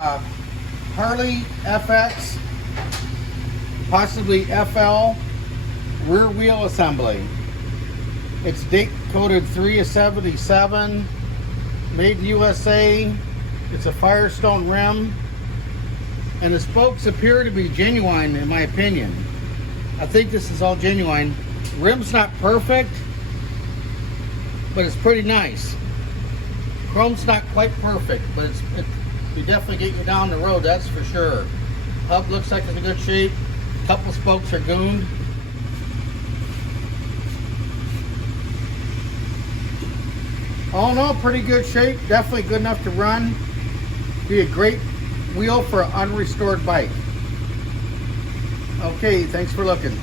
Harley FX, possibly FL, rear wheel assembly. It's date coded 3/77, made in USA. It's a Firestone rim, and the spokes appear to be genuine in my opinion. I think this is all genuine. Rim's not perfect, but it's pretty nice. Chrome's not quite perfect, but you definitely get you down the road, that's for sure. Hub looks like it's in good shape. Couple spokes are gooned. All in all, pretty good shape. Definitely good enough to run. Be a great wheel for an unrestored bike. Okay, thanks for looking.